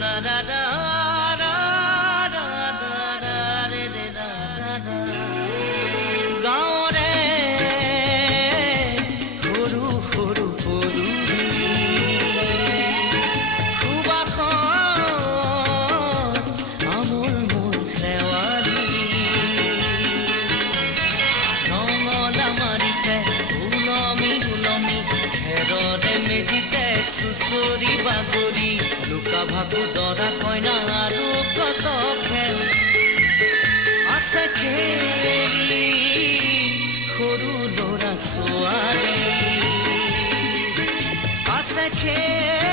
না ৰা ৰা ৰা ৰা ৰা ৰে ৰে ৰা ৰা ৰা গাঁৱৰে সৰু সৰু পদূলি সুবাসত আমোল মোল শেৱালি নঙলা মাৰিতে ওলমি ওলমি খেৰৰে মেজিতে চুচৰি বাগৰি লুকা ভাকু দৰা কইনা আৰু কত খেল আছে খেলি সৰু ল'ৰা ছোৱালী আছে খেল